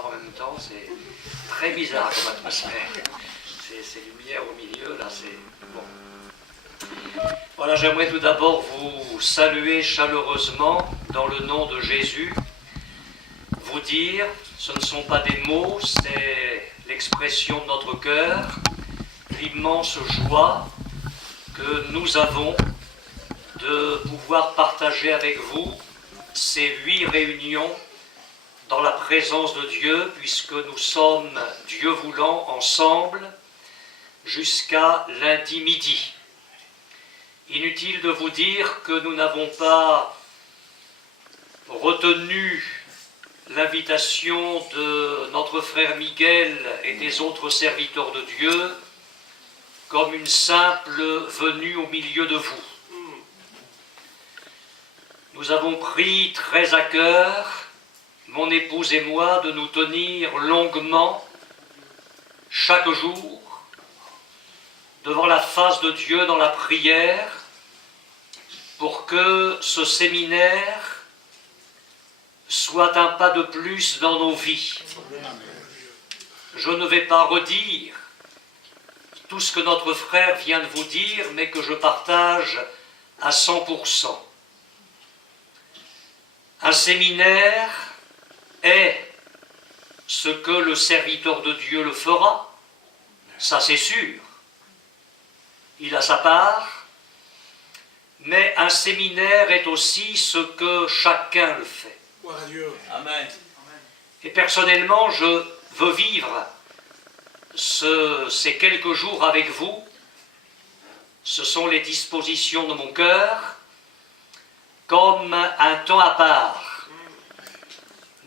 noir en même temps, c'est très bizarre comme atmosphère. C'est lumière au milieu, là, c'est bon. Voilà, j'aimerais tout d'abord vous saluer chaleureusement dans le nom de Jésus, vous dire, ce ne sont pas des mots, c'est l'expression de notre cœur, l'immense joie que nous avons de pouvoir partager avec vous ces 8 réunions dans la présence de Dieu, puisque nous sommes, Dieu voulant, ensemble jusqu'à lundi midi. Inutile de vous dire que nous n'avons pas retenu l'invitation de notre frère Miguel et des autres serviteurs de Dieu comme une simple venue au milieu de vous. Nous avons pris très à cœur, mon épouse et moi, de nous tenir longuement, chaque jour, devant la face de Dieu dans la prière, pour que ce séminaire soit un pas de plus dans nos vies. Je ne vais pas redire tout ce que notre frère vient de vous dire, mais que je partage à 100%. Un séminaire est ce que le serviteur de Dieu le fera, ça c'est sûr. Il a sa part, mais un séminaire est aussi ce que chacun le fait. Amen. Et personnellement, je veux vivre ces quelques jours avec vous. Ce sont les dispositions de mon cœur, comme un temps à part.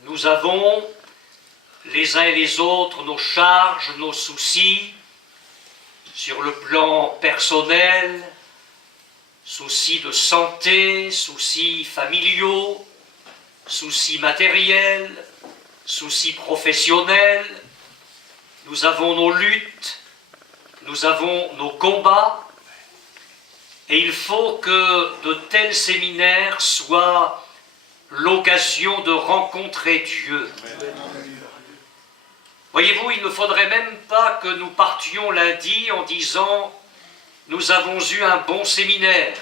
Nous avons les uns et les autres nos charges, nos soucis, sur le plan personnel, soucis de santé, soucis familiaux, soucis matériels, soucis professionnels. Nous avons nos luttes, nous avons nos combats, et il faut que de tels séminaires soient l'occasion de rencontrer Dieu. Voyez-vous, il ne faudrait même pas que nous partions lundi en disant « nous avons eu un bon séminaire ».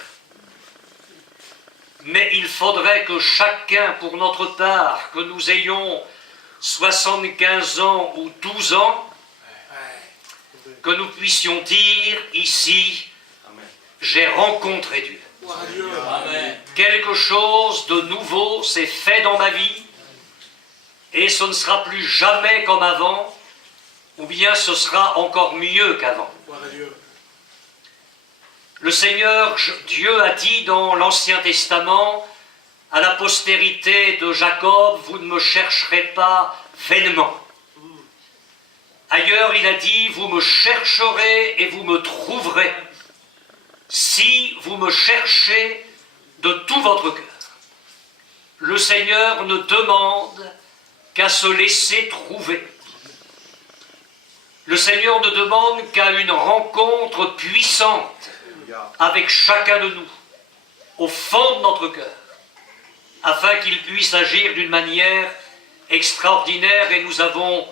Mais il faudrait que chacun, pour notre part, que nous ayons 75 ans ou 12 ans, que nous puissions dire ici « j'ai rencontré Dieu ». Quelque chose de nouveau s'est fait dans ma vie, et ce ne sera plus jamais comme avant, ou bien ce sera encore mieux qu'avant. Le Seigneur, Dieu a dit dans l'Ancien Testament, à la postérité de Jacob, vous ne me chercherez pas vainement. Ailleurs, il a dit, vous me chercherez et vous me trouverez, si vous me cherchez de tout votre cœur. Le Seigneur ne demande qu'à se laisser trouver. Le Seigneur ne demande qu'à une rencontre puissante avec chacun de nous, au fond de notre cœur, afin qu'il puisse agir d'une manière extraordinaire, et nous avons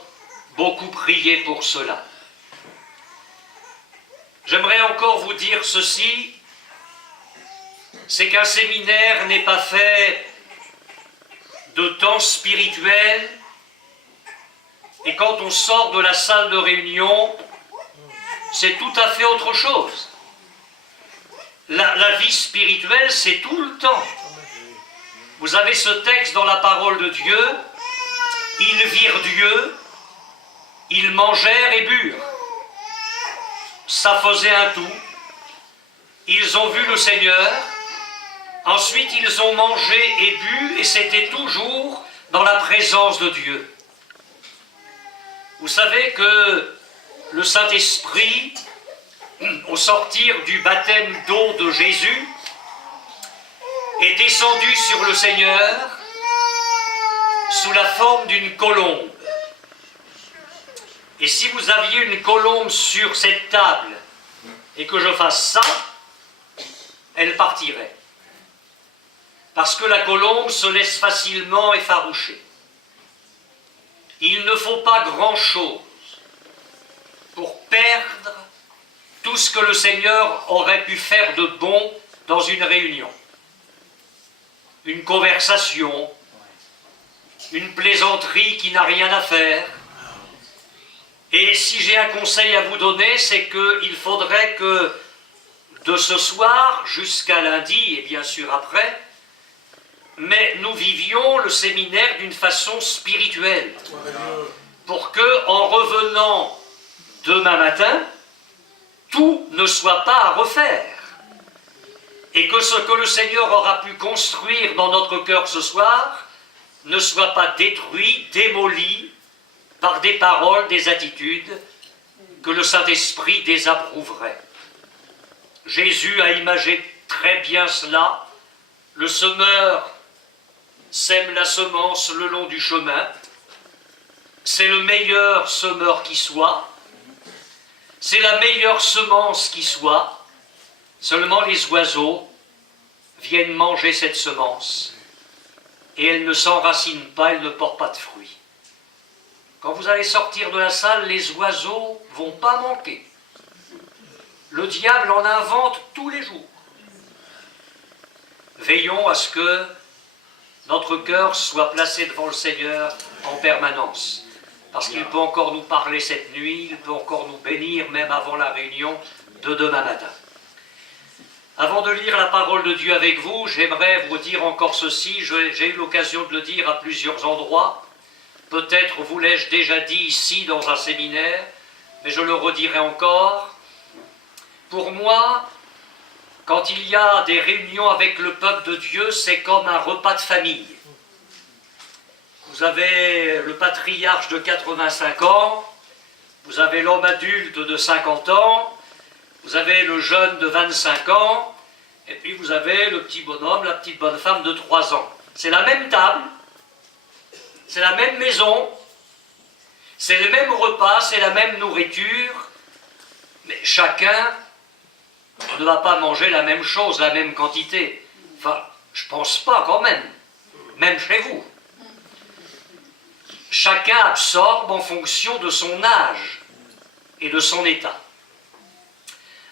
beaucoup prié pour cela. J'aimerais encore vous dire ceci, c'est qu'un séminaire n'est pas fait de temps spirituel, et quand on sort de la salle de réunion, c'est tout à fait autre chose. La vie spirituelle, c'est tout le temps. Vous avez ce texte dans la parole de Dieu, ils virent Dieu, ils mangèrent et burent. Ça faisait un tout. Ils ont vu le Seigneur, ensuite ils ont mangé et bu, et c'était toujours dans la présence de Dieu. Vous savez que le Saint-Esprit, au sortir du baptême d'eau de Jésus, est descendu sur le Seigneur sous la forme d'une colombe. Et si vous aviez une colombe sur cette table et que je fasse ça, elle partirait. Parce que la colombe se laisse facilement effaroucher. il ne faut pas grand-chose pour perdre tout ce que le Seigneur aurait pu faire de bon dans une réunion. Une conversation, une plaisanterie qui n'a rien à faire. Et si j'ai un conseil à vous donner, c'est qu'il faudrait que de ce soir jusqu'à lundi, et bien sûr après, mais nous vivions le séminaire d'une façon spirituelle. Pour que, en revenant demain matin, tout ne soit pas à refaire. Et que ce que le Seigneur aura pu construire dans notre cœur ce soir ne soit pas détruit, démoli par des paroles, des attitudes que le Saint-Esprit désapprouverait. Jésus a imagé très bien cela. Le semeur sème la semence le long du chemin. C'est le meilleur semeur qui soit. C'est la meilleure semence qui soit. Seulement les oiseaux viennent manger cette semence et elle ne s'enracine pas, elle ne porte pas de fruits. Quand vous allez sortir de la salle, les oiseaux ne vont pas manquer. Le diable en invente tous les jours. Veillons à ce que notre cœur soit placé devant le Seigneur en permanence. Parce qu'il peut encore nous parler cette nuit, il peut encore nous bénir, même avant la réunion de demain matin. Avant de lire la parole de Dieu avec vous, j'aimerais vous dire encore ceci. J'ai eu l'occasion de le dire à plusieurs endroits. Peut-être vous l'ai-je déjà dit ici dans un séminaire, mais je le redirai encore. Pour moi, quand il y a des réunions avec le peuple de Dieu, c'est comme un repas de famille. Vous avez le patriarche de 85 ans, vous avez l'homme adulte de 50 ans, vous avez le jeune de 25 ans, et puis vous avez le petit bonhomme, la petite bonne femme de 3 ans. C'est la même table, c'est la même maison, c'est le même repas, c'est la même nourriture, mais chacun ne va pas manger la même chose, la même quantité. Enfin, je ne pense pas quand même chez vous. Chacun absorbe en fonction de son âge et de son état.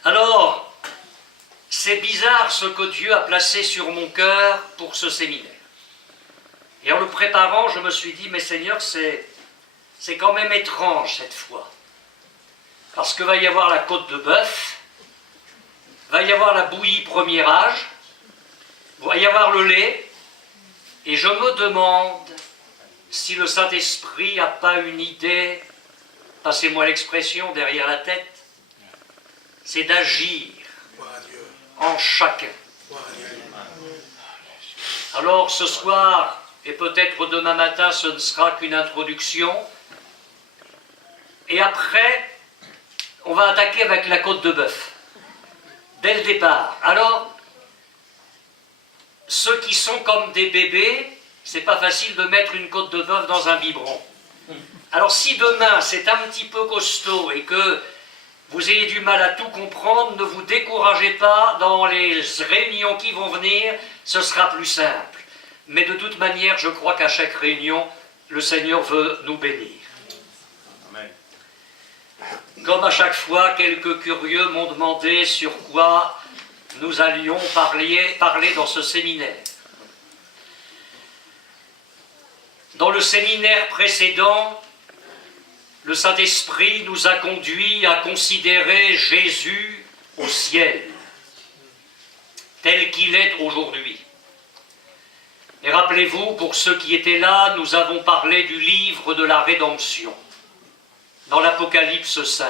Alors, c'est bizarre ce que Dieu a placé sur mon cœur pour ce séminaire. Et en le préparant, je me suis dit, mais Seigneur, c'est quand même étrange cette fois. Parce que va y avoir la côte de bœuf, va y avoir la bouillie premier âge, va y avoir le lait, et je me demande si le Saint-Esprit n'a pas une idée, passez-moi l'expression, derrière la tête, c'est d'agir en chacun. Alors ce soir, et peut-être demain matin, ce ne sera qu'une introduction, et après, on va attaquer avec la côte de bœuf, dès le départ. Alors, ceux qui sont comme des bébés, c'est pas facile de mettre une côte de bœuf dans un biberon. Alors si demain c'est un petit peu costaud et que vous ayez du mal à tout comprendre, ne vous découragez pas, dans les réunions qui vont venir, ce sera plus simple. Mais de toute manière, je crois qu'à chaque réunion, le Seigneur veut nous bénir. Amen. Comme à chaque fois, quelques curieux m'ont demandé sur quoi nous allions parler dans ce séminaire. Dans le séminaire précédent, le Saint-Esprit nous a conduits à considérer Jésus au ciel, tel qu'il est aujourd'hui. Et rappelez-vous, pour ceux qui étaient là, nous avons parlé du livre de la rédemption, dans l'Apocalypse 5.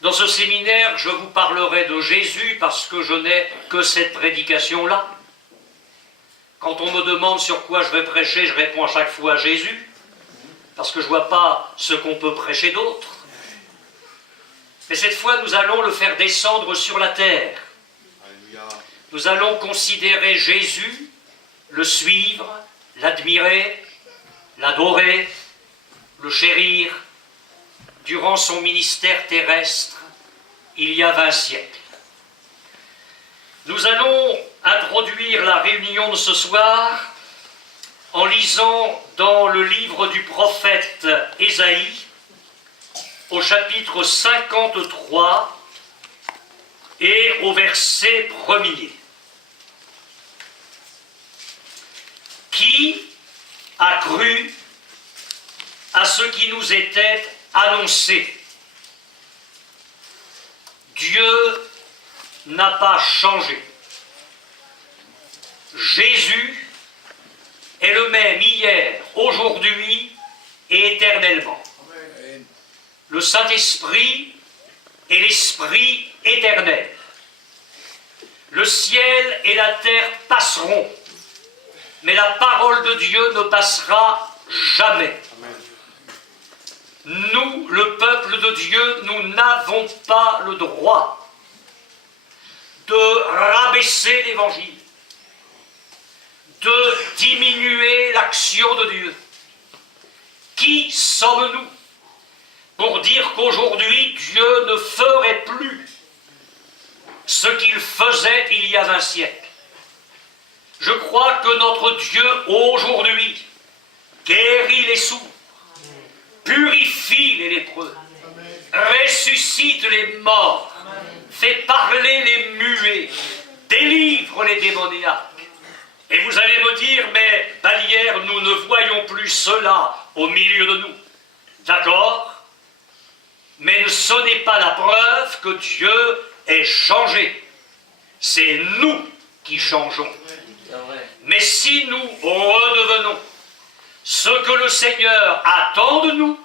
Dans ce séminaire, je vous parlerai de Jésus parce que je n'ai que cette prédication-là. Quand on me demande sur quoi je vais prêcher, je réponds à chaque fois à Jésus, parce que je ne vois pas ce qu'on peut prêcher d'autre. Mais cette fois, nous allons le faire descendre sur la terre. Nous allons considérer Jésus, le suivre, l'admirer, l'adorer, le chérir, durant son ministère terrestre, il y a 20 siècles. Nous allons introduire la réunion de ce soir en lisant dans le livre du prophète Ésaïe, au chapitre 53 et au verset 1er. Qui a cru à ce qui nous était annoncé? Dieu n'a pas changé. Jésus est le même hier, aujourd'hui et éternellement. Le Saint-Esprit est l'Esprit éternel. Le ciel et la terre passeront, mais la parole de Dieu ne passera jamais. Nous, le peuple de Dieu, nous n'avons pas le droit de rabaisser l'Évangile, de diminuer l'action de Dieu. Qui sommes-nous pour dire qu'aujourd'hui Dieu ne ferait plus ce qu'il faisait il y a 20 siècles? Je crois que notre Dieu aujourd'hui guérit les sourds, purifie les lépreux, ressuscite les morts, fait parler les muets, délivre les démoniaques. Et vous allez me dire, mais Vallière, nous ne voyons plus cela au milieu de nous. D'accord, mais ce n'est pas la preuve que Dieu ait changé. C'est nous qui changeons. Mais si nous redevenons ce que le Seigneur attend de nous,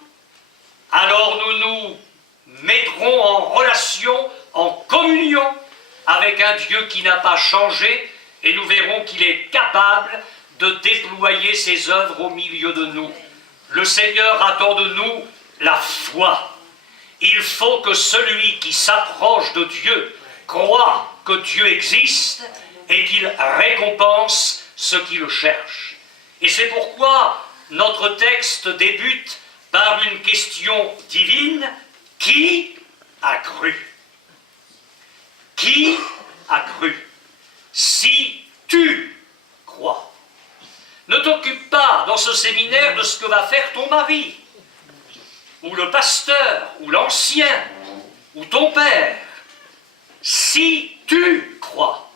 alors nous nous mettrons en relation, en communion avec un Dieu qui n'a pas changé, et nous verrons qu'il est capable de déployer ses œuvres au milieu de nous. Le Seigneur attend de nous la foi. Il faut que celui qui s'approche de Dieu croit que Dieu existe et qu'il récompense ceux qui le cherchent. Et c'est pourquoi notre texte débute par une question divine: qui a cru? Qui a cru? Si tu crois. Ne t'occupe pas dans ce séminaire de ce que va faire ton mari, ou le pasteur, ou l'ancien, ou ton père. Si tu crois,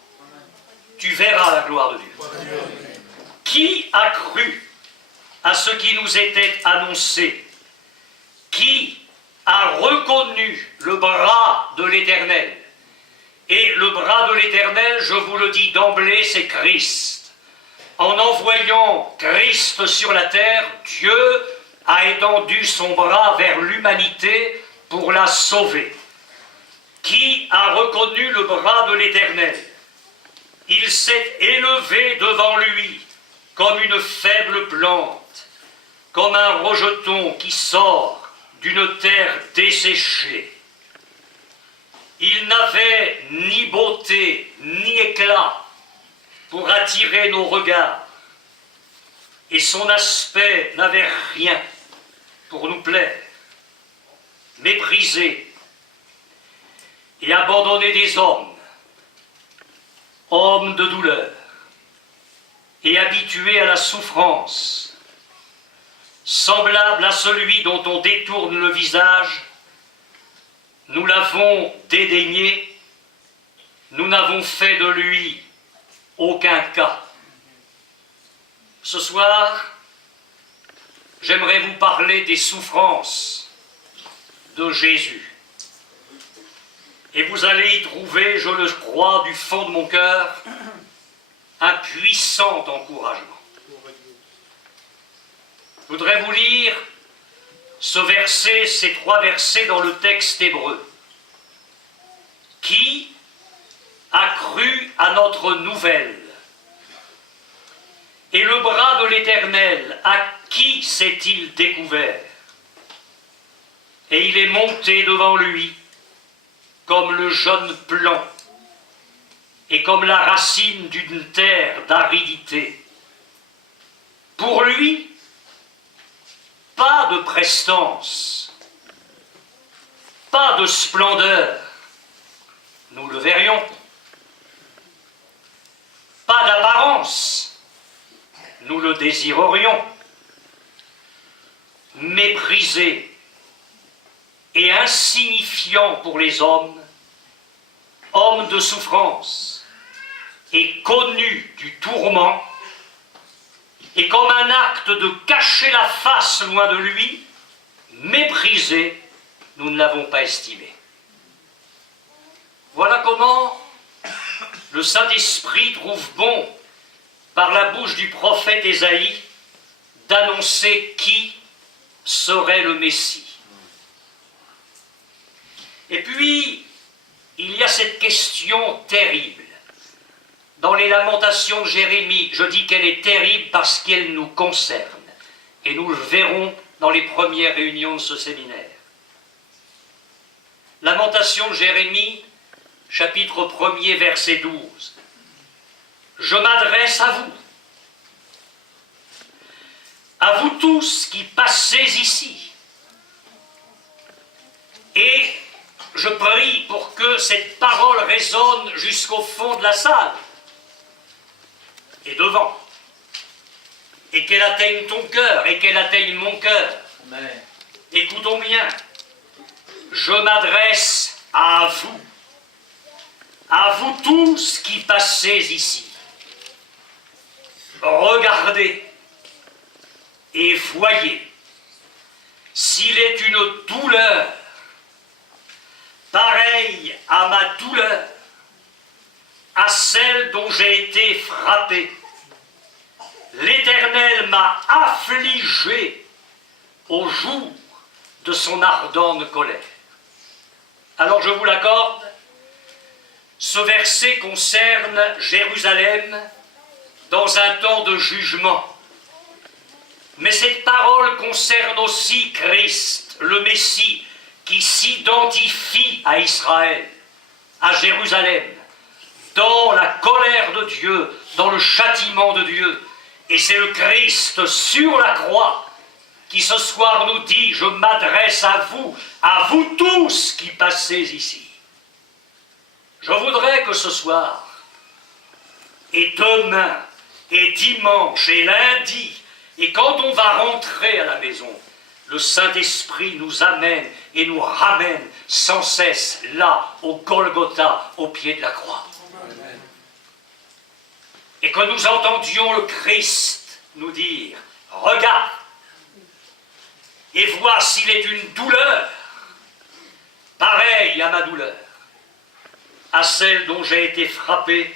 tu verras la gloire de Dieu. Qui a cru à ce qui nous était annoncé? Qui a reconnu le bras de l'Éternel? Et le bras de l'Éternel, je vous le dis d'emblée, c'est Christ. En envoyant Christ sur la terre, Dieu a étendu son bras vers l'humanité pour la sauver. Qui a reconnu le bras de l'Éternel? Il s'est élevé devant lui comme une faible plante, comme un rejeton qui sort d'une terre desséchée. Il n'avait ni beauté ni éclat pour attirer nos regards, et son aspect n'avait rien pour nous plaire. Méprisé et abandonné des hommes, homme de douleur et habitué à la souffrance, semblable à celui dont on détourne le visage, nous l'avons dédaigné, nous n'avons fait de lui aucun cas. Ce soir, j'aimerais vous parler des souffrances de Jésus. Et vous allez y trouver, je le crois, du fond de mon cœur, un puissant encouragement. Je voudrais vous lire ce verset, ces 3 versets dans le texte hébreu. Qui a cru à notre nouvelle? Et le bras de l'Éternel, à qui s'est-il découvert? Et il est monté devant lui comme le jeune plant et comme la racine d'une terre d'aridité. Pour lui, pas de prestance, pas de splendeur, nous le verrions, pas d'apparence, nous le désirerions, méprisé et insignifiant pour les hommes, homme de souffrance et connu du tourment, et comme un acte de cacher la face loin de lui, méprisé, nous ne l'avons pas estimé. Voilà comment le Saint-Esprit trouve bon, par la bouche du prophète Ésaïe, d'annoncer qui serait le Messie. Et puis, il y a cette question terrible. Dans les lamentations de Jérémie, je dis qu'elle est terrible parce qu'elle nous concerne. Et nous le verrons dans les premières réunions de ce séminaire. Lamentation de Jérémie, chapitre 1er, verset 12. Je m'adresse à vous tous qui passez ici. Et je prie pour que cette parole résonne jusqu'au fond de la salle et devant, et qu'elle atteigne ton cœur, et qu'elle atteigne mon cœur. Amen. Écoutons bien. Je m'adresse à vous tous qui passez ici. Regardez et voyez s'il est une douleur pareille à ma douleur, à celle dont j'ai été frappé. L'Éternel m'a affligé au jour de son ardente colère. Alors je vous l'accorde, ce verset concerne Jérusalem dans un temps de jugement. Mais cette parole concerne aussi Christ, le Messie, qui s'identifie à Israël, à Jérusalem, dans la colère de Dieu, dans le châtiment de Dieu. Et c'est le Christ sur la croix qui ce soir nous dit, je m'adresse à vous tous qui passez ici. Je voudrais que ce soir, et demain, et dimanche, et lundi, et quand on va rentrer à la maison, le Saint-Esprit nous amène et nous ramène sans cesse là, au Golgotha, au pied de la croix. Amen. Et que nous entendions le Christ nous dire, regarde, et vois s'il est une douleur pareille à ma douleur, à celle dont j'ai été frappé,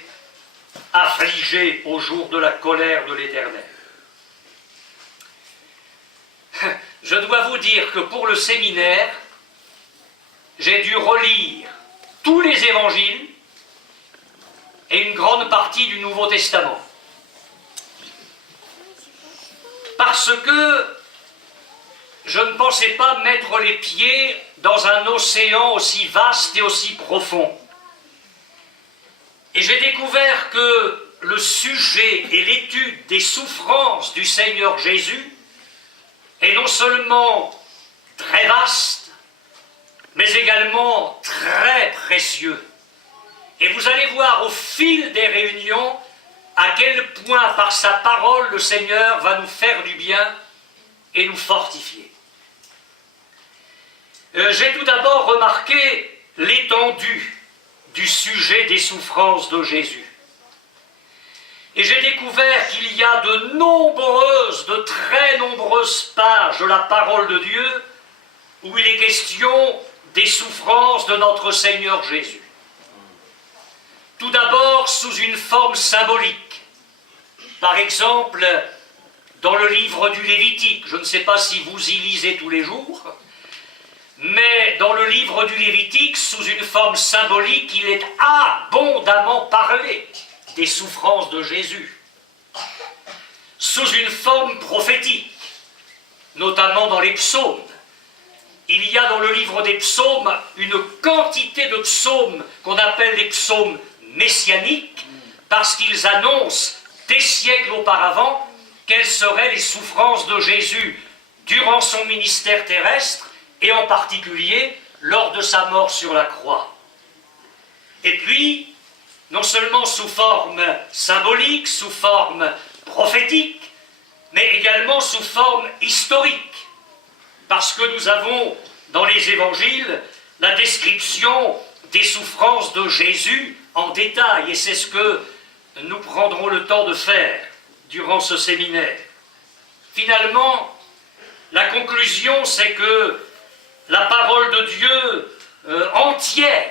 affligé au jour de la colère de l'Éternel. Je dois vous dire que pour le séminaire, j'ai dû relire tous les évangiles et une grande partie du Nouveau Testament. Parce que je ne pensais pas mettre les pieds dans un océan aussi vaste et aussi profond. Et j'ai découvert que le sujet et l'étude des souffrances du Seigneur Jésus est non seulement très vaste, mais également très précieux. Et vous allez voir au fil des réunions à quel point par sa parole le Seigneur va nous faire du bien et nous fortifier. J'ai tout d'abord remarqué l'étendue du sujet des souffrances de Jésus. Et j'ai découvert qu'il y a de très nombreuses pages de la parole de Dieu où il est question des souffrances de notre Seigneur Jésus. Tout d'abord sous une forme symbolique. Par exemple, dans le livre du Lévitique, je ne sais pas si vous y lisez tous les jours, mais dans le livre du Lévitique, sous une forme symbolique, il est abondamment parlé des souffrances de Jésus, sous une forme prophétique, notamment dans les psaumes. Il y a dans le livre des psaumes une quantité de psaumes qu'on appelle les psaumes messianiques, parce qu'ils annoncent des siècles auparavant quelles seraient les souffrances de Jésus durant son ministère terrestre, et en particulier lors de sa mort sur la croix. Et puis, non seulement sous forme symbolique, sous forme prophétique, mais également sous forme historique, parce que nous avons dans les évangiles la description des souffrances de Jésus en détail, et c'est ce que nous prendrons le temps de faire durant ce séminaire. Finalement, la conclusion, c'est que la parole de Dieu entière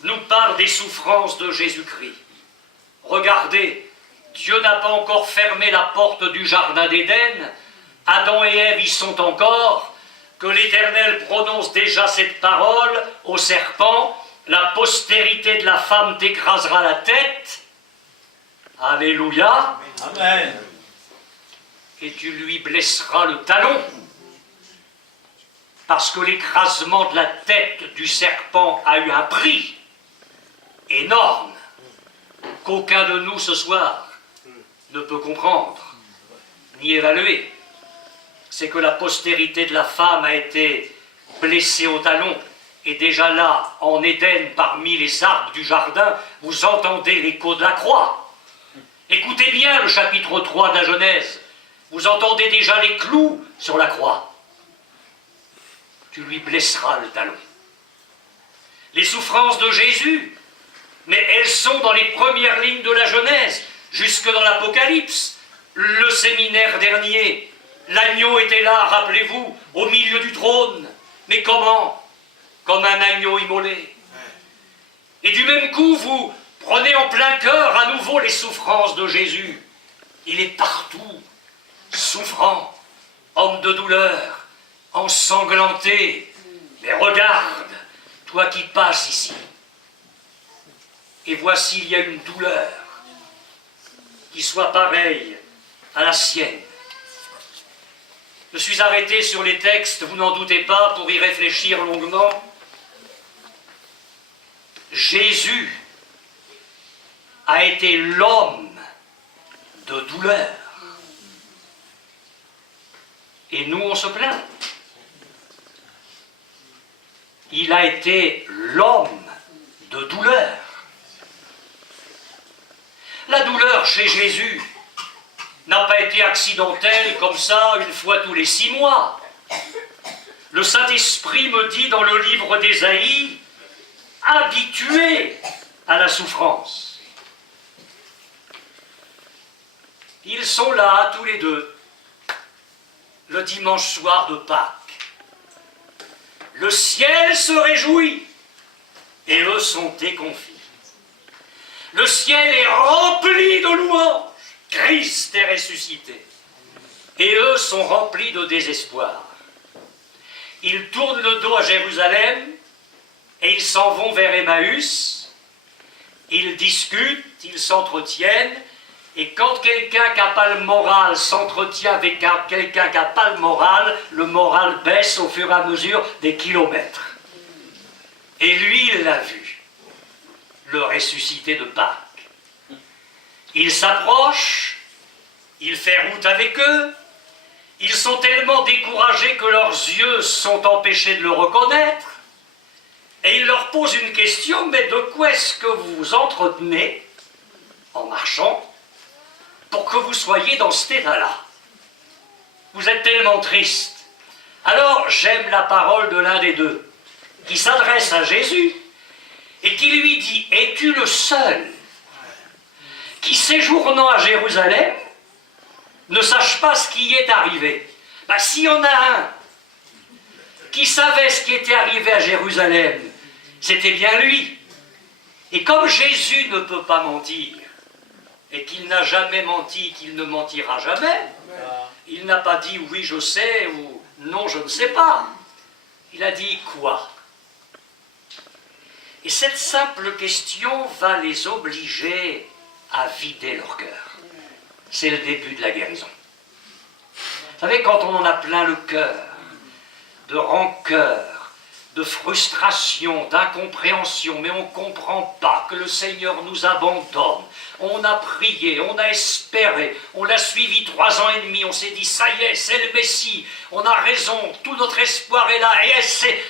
nous parle des souffrances de Jésus-Christ. Regardez, Dieu n'a pas encore fermé la porte du jardin d'Éden, Adam et Ève y sont encore, que l'Éternel prononce déjà cette parole au serpent, la postérité de la femme t'écrasera la tête. Alléluia. Amen. Et tu lui blesseras le talon. Parce que l'écrasement de la tête du serpent a eu un prix énorme qu'aucun de nous ce soir ne peut comprendre ni évaluer. C'est que la postérité de la femme a été blessée au talon. Et déjà là, en Éden, parmi les arbres du jardin, vous entendez l'écho de la croix. Écoutez bien le chapitre 3 de la Genèse. Vous entendez déjà les clous sur la croix. Tu lui blesseras le talon. Les souffrances de Jésus, mais elles sont dans les premières lignes de la Genèse, jusque dans l'Apocalypse. Le séminaire dernier, l'agneau était là, rappelez-vous, au milieu du trône. Mais comment? Comme un agneau immolé. Et du même coup, vous prenez en plein cœur à nouveau les souffrances de Jésus. Il est partout, souffrant, homme de douleur, ensanglanté. Mais regarde, toi qui passes ici. Et voici, il y a une douleur qui soit pareille à la sienne. Je suis arrêté sur les textes, vous n'en doutez pas, pour y réfléchir longuement. Jésus a été l'homme de douleur. Et nous, on se plaint. Il a été l'homme de douleur. La douleur chez Jésus n'a pas été accidentelle comme ça, une fois tous les 6 mois. Le Saint-Esprit me dit dans le livre d'Ésaïe, habitué à la souffrance. Ils sont là, tous les deux, le dimanche soir de Pâques. Le ciel se réjouit, et eux sont déconfits. Le ciel est rempli de louanges. Christ est ressuscité. Et eux sont remplis de désespoir. Ils tournent le dos à Jérusalem et ils s'en vont vers Emmaüs. Ils discutent, ils s'entretiennent. Et quand quelqu'un qui n'a pas le moral s'entretient avec quelqu'un qui n'a pas le moral baisse au fur et à mesure des kilomètres. Et lui, il l'a vu, le ressuscité de Pâques. Il s'approche, il fait route avec eux, ils sont tellement découragés que leurs yeux sont empêchés de le reconnaître, et il leur pose une question, mais de quoi est-ce que vous vous entretenez en marchant pour que vous soyez dans cet état-là? Vous êtes tellement triste. Alors j'aime la parole de l'un des deux, qui s'adresse à Jésus, et qui lui dit, es-tu le seul qui, séjournant à Jérusalem, ne sache pas ce qui y est arrivé? Ben, s'il y en a un qui savait ce qui était arrivé à Jérusalem, c'était bien lui. Et comme Jésus ne peut pas mentir, et qu'il n'a jamais menti, qu'il ne mentira jamais, il n'a pas dit oui je sais ou non je ne sais pas. Il a dit quoi? Et cette simple question va les obliger à vider leur cœur. C'est le début de la guérison. Vous savez, quand on en a plein le cœur, de rancœur, de frustration, d'incompréhension, mais on ne comprend pas que le Seigneur nous abandonne. On a prié, on a espéré, on l'a suivi 3 ans et demi, on s'est dit, ça y est, c'est le Messie, on a raison, tout notre espoir est là, et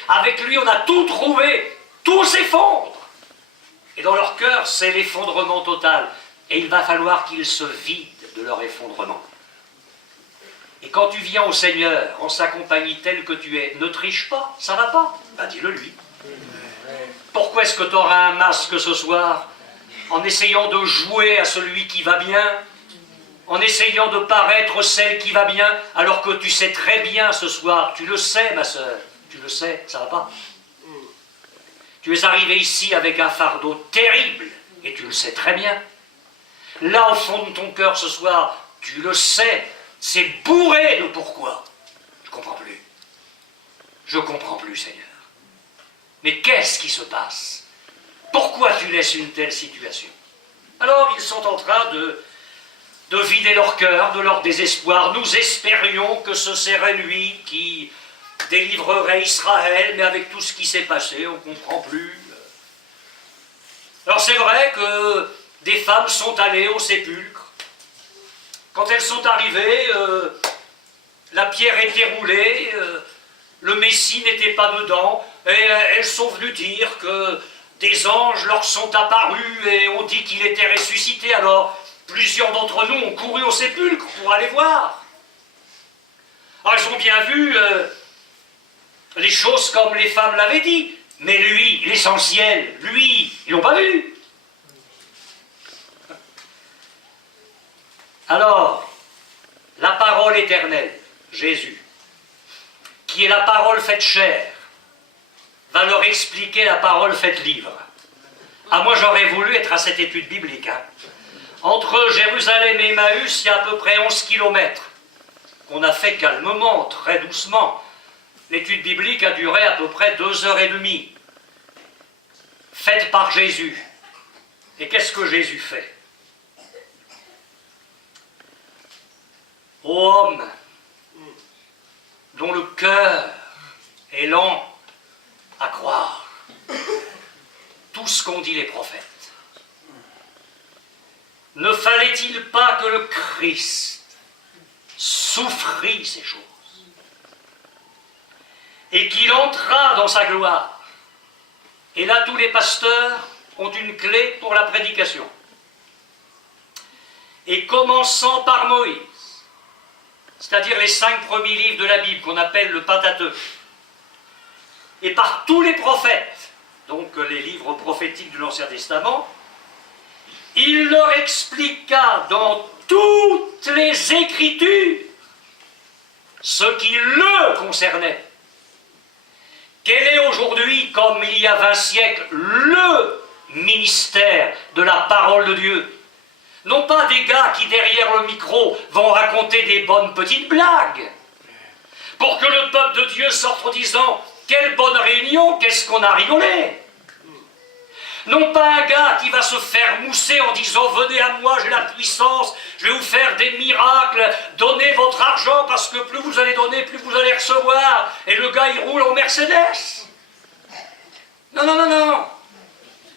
avec lui on a tout trouvé, tout s'effondre. Et dans leur cœur, c'est l'effondrement total. Et il va falloir qu'ils se vident de leur effondrement. Et quand tu viens au Seigneur en sa compagnie telle que tu es, ne triche pas, ça va pas. Ben dis-le lui. Pourquoi est-ce que tu auras un masque ce soir en essayant de jouer à celui qui va bien, en essayant de paraître celle qui va bien, alors que tu sais très bien ce soir, tu le sais ma sœur, tu le sais, ça va pas. Tu es arrivé ici avec un fardeau terrible, et tu le sais très bien. Là, au fond de ton cœur ce soir, tu le sais, c'est bourré de pourquoi. Je comprends plus. Je comprends plus, Seigneur. Mais qu'est-ce qui se passe? Pourquoi tu laisses une telle situation? Alors, ils sont en train de vider leur cœur, de leur désespoir. Nous espérions que ce serait lui qui délivrerait Israël, mais avec tout ce qui s'est passé, on ne comprend plus. Alors c'est vrai que des femmes sont allées au sépulcre. Quand elles sont arrivées, la pierre était roulée, le Messie n'était pas dedans, et elles sont venues dire que des anges leur sont apparus et ont dit qu'il était ressuscité. Alors, plusieurs d'entre nous ont couru au sépulcre pour aller voir. Alors, elles ont bien vu les choses comme les femmes l'avaient dit, mais lui, l'essentiel, lui, ils l'ont pas vu. Alors, la parole éternelle, Jésus, qui est la parole faite chair, va leur expliquer la parole faite livre. Ah, moi j'aurais voulu être à cette étude biblique. Hein. Entre Jérusalem et Emmaüs, il y a à peu près 11 kilomètres, qu'on a fait calmement, très doucement. L'étude biblique a duré à peu près 2h30, faite par Jésus. Et qu'est-ce que Jésus fait? Ô homme, dont le cœur est lent à croire tout ce qu'ont dit les prophètes. Ne fallait-il pas que le Christ souffrit ces choses et qu'il entrât dans sa gloire? Et là, tous les pasteurs ont une clé pour la prédication. Et commençant par Moïse, c'est-à-dire les 5 premiers livres de la Bible qu'on appelle le Pentateuque, et par tous les prophètes, donc les livres prophétiques de l'Ancien Testament, il leur expliqua dans toutes les Écritures ce qui le concernait. Quel est aujourd'hui, comme il y a 20 siècles, le ministère de la parole de Dieu? Non pas des gars qui, derrière le micro, vont raconter des bonnes petites blagues, pour que le peuple de Dieu sorte en disant « Quelle bonne réunion, qu'est-ce qu'on a rigolé !» Non pas un gars qui va se faire mousser en disant « Venez à moi, j'ai la puissance, je vais vous faire des miracles, donnez votre argent parce que plus vous allez donner, plus vous allez recevoir. » Et le gars, il roule en Mercedes. Non, non, non, non.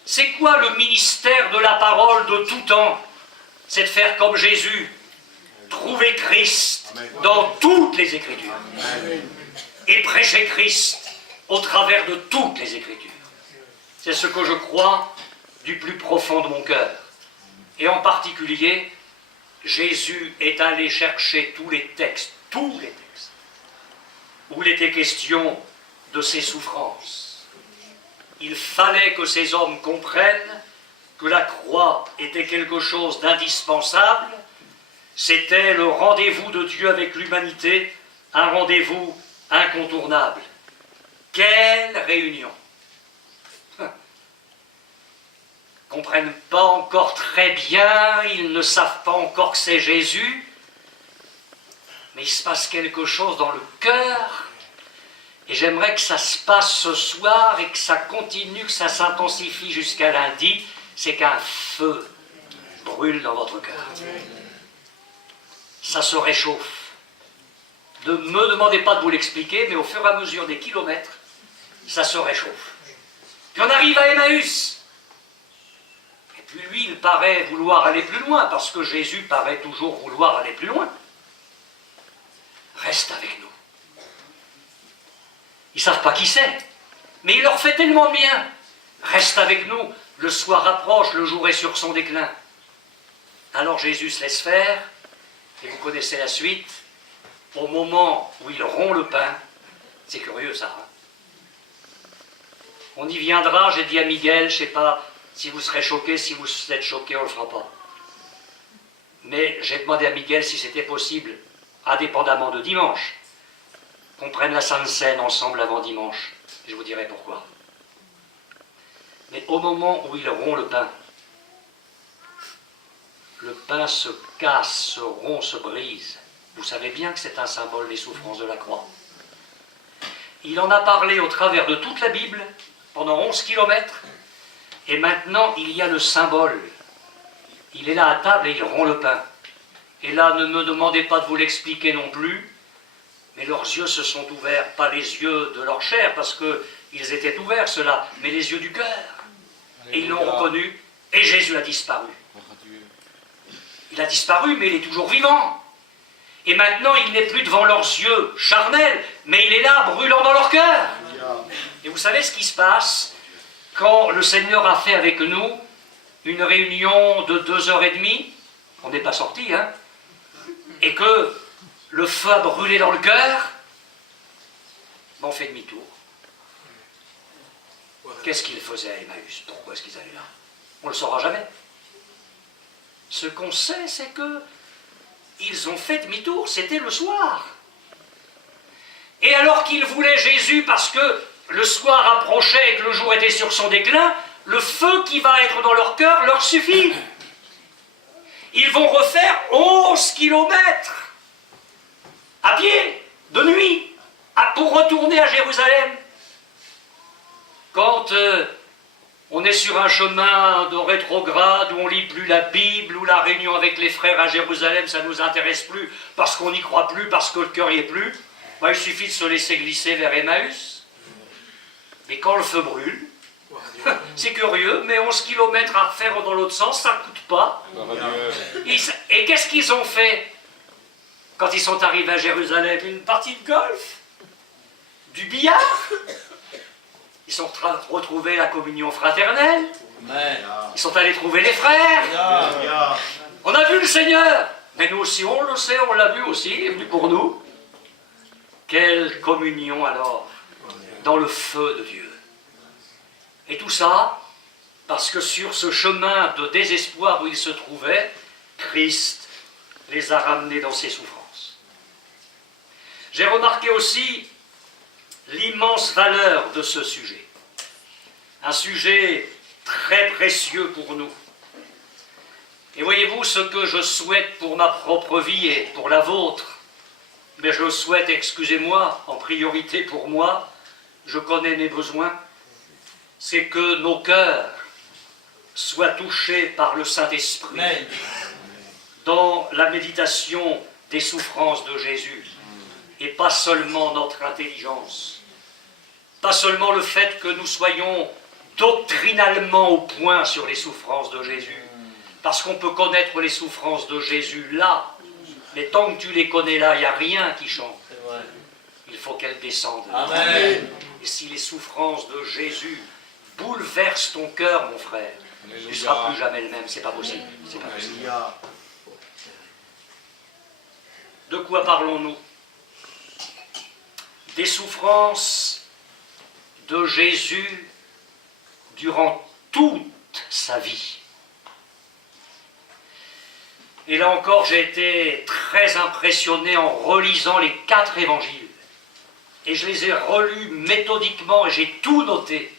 C'est quoi le ministère de la parole de tout temps? C'est de faire comme Jésus, trouver Christ dans toutes les Écritures et prêcher Christ au travers de toutes les Écritures. C'est ce que je crois du plus profond de mon cœur. Et en particulier, Jésus est allé chercher tous les textes, où il était question de ses souffrances. Il fallait que ces hommes comprennent que la croix était quelque chose d'indispensable, c'était le rendez-vous de Dieu avec l'humanité, un rendez-vous incontournable. Quelle réunion! Ils ne comprennent pas encore très bien, ils ne savent pas encore que c'est Jésus, mais il se passe quelque chose dans le cœur, et j'aimerais que ça se passe ce soir et que ça continue, que ça s'intensifie jusqu'à lundi. C'est qu'un feu brûle dans votre cœur. Ça se réchauffe. Ne me demandez pas de vous l'expliquer, mais au fur et à mesure des kilomètres, ça se réchauffe. Puis on arrive à Emmaüs. Et puis lui, il paraît vouloir aller plus loin, parce que Jésus paraît toujours vouloir aller plus loin. Reste avec nous. Ils ne savent pas qui c'est, mais il leur fait tellement bien. Reste avec nous. Le soir approche, le jour est sur son déclin. Alors Jésus se laisse faire, et vous connaissez la suite. au moment où il rompt le pain, c'est curieux ça, hein? On y viendra, j'ai dit à Miguel, je ne sais pas si vous serez choqués, si vous êtes choqués, on ne le fera pas. Mais j'ai demandé à Miguel si c'était possible, indépendamment de dimanche, qu'on prenne la Sainte Seine ensemble avant dimanche. Je vous dirai pourquoi. Mais au moment où il rompt le pain se casse, se rompt, se brise. Vous savez bien que c'est un symbole des souffrances de la croix. Il en a parlé au travers de toute la Bible, pendant 11 kilomètres, et maintenant il y a le symbole. Il est là à table et il rompt le pain. Et là, ne me demandez pas de vous l'expliquer non plus, mais leurs yeux se sont ouverts, pas les yeux de leur chair, parce qu'ils étaient ouverts, ceux-là, mais les yeux du cœur. Et ils l'ont reconnu, et Jésus a disparu. Il a disparu, mais il est toujours vivant. Et maintenant, il n'est plus devant leurs yeux charnels, mais il est là, brûlant dans leur cœur. Et vous savez ce qui se passe quand le Seigneur a fait avec nous une réunion de 2h30, on n'est pas sorti, hein, et que le feu a brûlé dans le cœur, ben on fait demi-tour. Qu'est-ce qu'ils faisaient à Emmaüs? Pourquoi est-ce qu'ils allaient là? On ne le saura jamais. Ce qu'on sait, c'est que ils ont fait demi-tour, c'était le soir. Et alors qu'ils voulaient Jésus parce que le soir approchait et que le jour était sur son déclin, le feu qui va être dans leur cœur leur suffit. Ils vont refaire 11 kilomètres à pied, de nuit, pour retourner à Jérusalem. Quand on est sur un chemin de rétrograde, où on ne lit plus la Bible, où la réunion avec les frères à Jérusalem, ça ne nous intéresse plus, parce qu'on n'y croit plus, parce que le cœur n'y est plus, ben, il suffit de se laisser glisser vers Emmaüs. Mais quand le feu brûle, c'est curieux, mais 11 kilomètres à refaire dans l'autre sens, ça ne coûte pas. Et qu'est-ce qu'ils ont fait quand ils sont arrivés à Jérusalem? Une partie de golf? Du billard? Ils sont retrouvés la communion fraternelle. Ils sont allés trouver les frères. On a vu le Seigneur. Mais nous aussi, on le sait, on l'a vu aussi, il est venu pour nous. Quelle communion alors, dans le feu de Dieu. Et tout ça, parce que sur ce chemin de désespoir où ils se trouvaient, Christ les a ramenés dans ses souffrances. J'ai remarqué aussi l'immense valeur de ce sujet. Un sujet très précieux pour nous. Et voyez-vous, ce que je souhaite pour ma propre vie et pour la vôtre, mais je le souhaite, excusez-moi, en priorité pour moi, je connais mes besoins, c'est que nos cœurs soient touchés par le Saint-Esprit dans la méditation des souffrances de Jésus, et pas seulement notre intelligence, pas seulement le fait que nous soyons doctrinalement au point sur les souffrances de Jésus, parce qu'on peut connaître les souffrances de Jésus là, mais tant que tu les connais là, il n'y a rien qui change. Il faut qu'elles descendent. Amen. Et si les souffrances de Jésus bouleversent ton cœur, mon frère, tu ne seras plus jamais le même, c'est pas possible. C'est pas possible. De quoi parlons-nous? Des souffrances de Jésus durant toute sa vie. Et là encore, j'ai été très impressionné en relisant les 4 évangiles. Et je les ai relus méthodiquement et j'ai tout noté.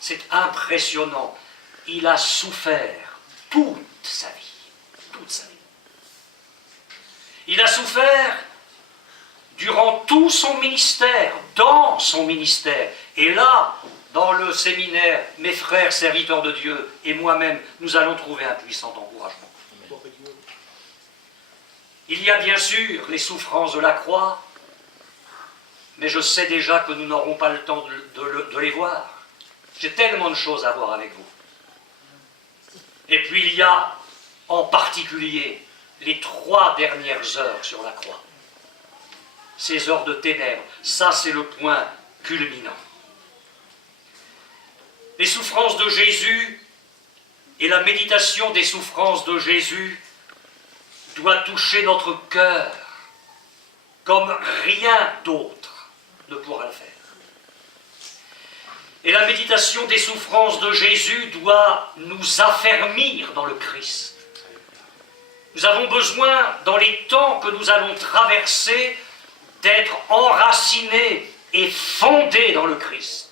C'est impressionnant. Il a souffert toute sa vie. Toute sa vie. Il a souffert durant tout son ministère, dans son ministère. Et là, dans le séminaire, mes frères serviteurs de Dieu et moi-même, nous allons trouver un puissant encouragement. Il y a bien sûr les souffrances de la croix, mais je sais déjà que nous n'aurons pas le temps de les voir. J'ai tellement de choses à voir avec vous. Et puis il y a en particulier les 3 dernières heures sur la croix. Ces heures de ténèbres, ça c'est le point culminant. Les souffrances de Jésus et la méditation des souffrances de Jésus doit toucher notre cœur comme rien d'autre ne pourra le faire. Et la méditation des souffrances de Jésus doit nous affermir dans le Christ. Nous avons besoin, dans les temps que nous allons traverser, d'être enracinés et fondés dans le Christ.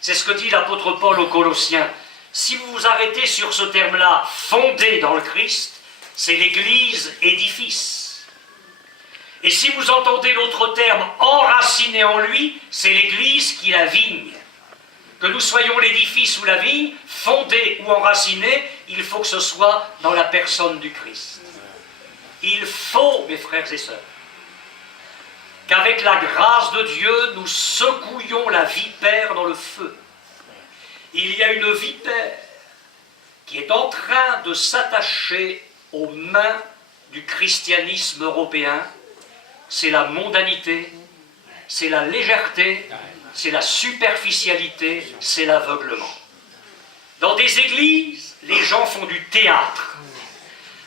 C'est ce que dit l'apôtre Paul aux Colossiens. Si vous vous arrêtez sur ce terme-là, fondé dans le Christ, c'est l'Église édifice. Et si vous entendez l'autre terme, enraciné en lui, c'est l'Église qui la vigne. Que nous soyons l'édifice ou la vigne, fondé ou enraciné, il faut que ce soit dans la personne du Christ. Il faut, mes frères et sœurs, qu'avec la grâce de Dieu, nous secouions la vipère dans le feu. Il y a une vipère qui est en train de s'attacher aux mains du christianisme européen. C'est la mondanité, c'est la légèreté, c'est la superficialité, c'est l'aveuglement. Dans des églises, les gens font du théâtre.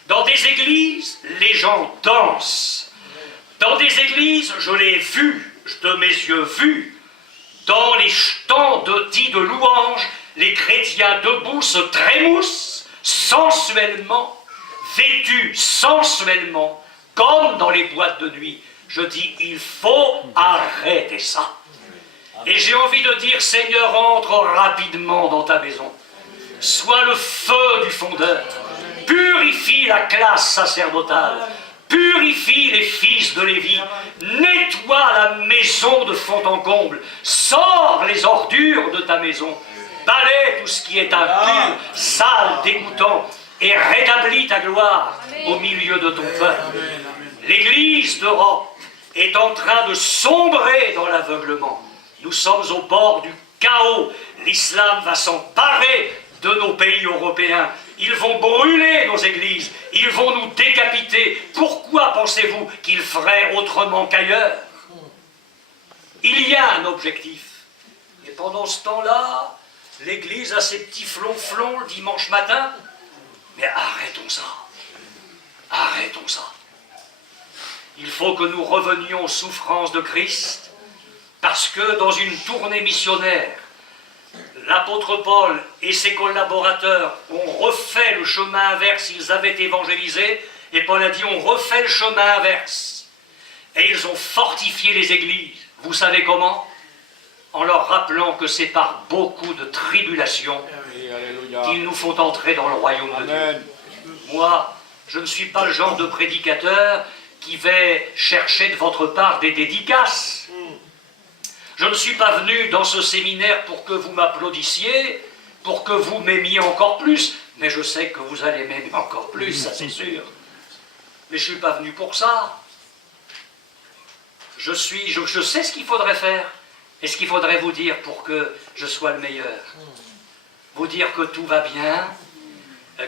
Dans des églises, les gens dansent. Dans des églises, je l'ai vu, de mes yeux vu, dans les temps dits de louange, les chrétiens debout se trémoussent sensuellement, vêtus sensuellement, comme dans les boîtes de nuit. Je dis, il faut arrêter ça. Et j'ai envie de dire, Seigneur, entre rapidement dans ta maison. Sois le feu du fondeur. Purifie la classe sacerdotale. Purifie les fils de Lévi. Nettoie la maison de fond en comble. Sors les ordures de ta maison. Balaie tout ce qui est impur, sale, dégoûtant. Et rétablis ta gloire au milieu de ton peuple. L'Église d'Europe est en train de sombrer dans l'aveuglement. Nous sommes au bord du chaos. L'islam va s'emparer de nos pays européens. Ils vont brûler nos églises. Ils vont nous décapiter. Pourquoi pensez-vous qu'ils feraient autrement qu'ailleurs? Il y a un objectif. Et pendant ce temps-là, l'église a ses petits flonflons le dimanche matin. Mais arrêtons ça. Arrêtons ça. Il faut que nous revenions aux souffrances de Christ, parce que dans une tournée missionnaire, l'apôtre Paul et ses collaborateurs ont refait le chemin inverse. Ils avaient évangélisé, et Paul a dit on refait le chemin inverse. Et ils ont fortifié les églises. Vous savez comment? En leur rappelant que c'est par beaucoup de tribulations qu'ils nous font entrer dans le royaume de Dieu. Moi, je ne suis pas le genre de prédicateur qui va chercher de votre part des dédicaces. Je ne suis pas venu dans ce séminaire pour que vous m'applaudissiez, pour que vous m'aimiez encore plus, mais je sais que vous allez m'aimer encore plus, ça c'est sûr. Mais je ne suis pas venu pour ça. Je sais ce qu'il faudrait faire, et ce qu'il faudrait vous dire pour que je sois le meilleur. Vous dire que tout va bien,